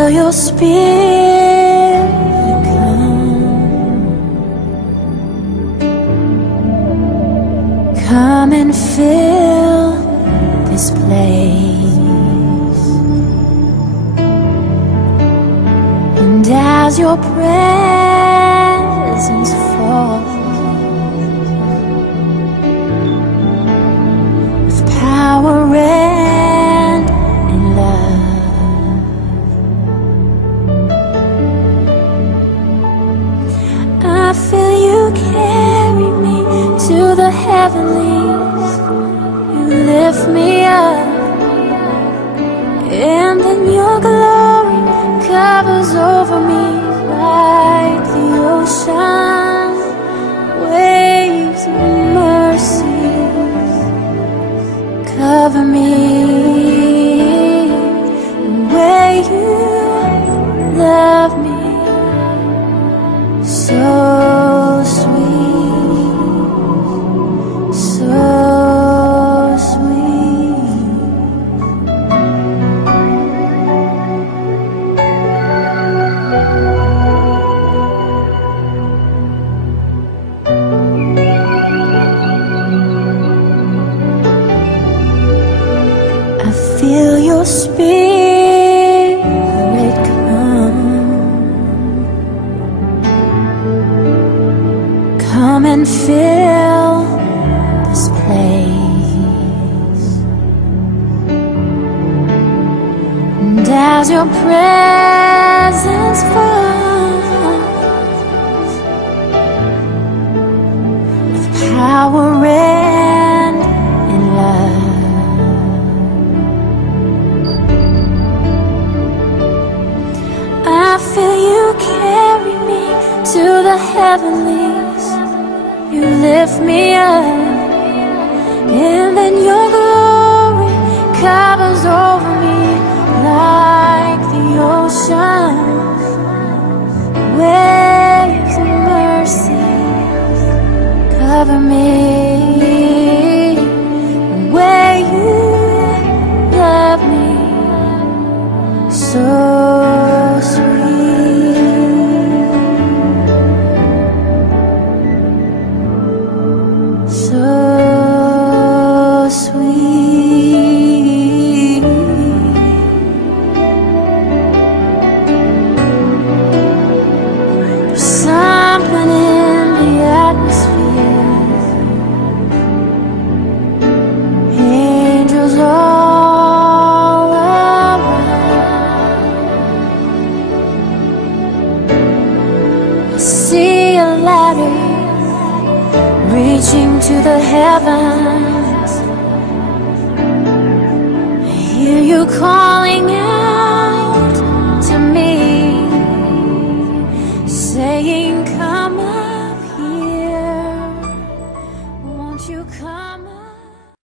feel your spirit come and fill this place. And as your presence falls with power and in love, I feel you carry me to the heavenlies. You lift me up, and then your glory covers over me like the ocean. Waves of mercy cover me where you love me so sweet, so feel your spirit come and fill this place. And as your presence falls with power and in love, I feel you carry me to the heavenlies. You lift me up, and then your glory covers over me like the ocean. Waves of mercy cover me where you love me so sweet. There's something in the atmosphere, angels all around. I see a ladder reaching to the heavens. I hear you calling out.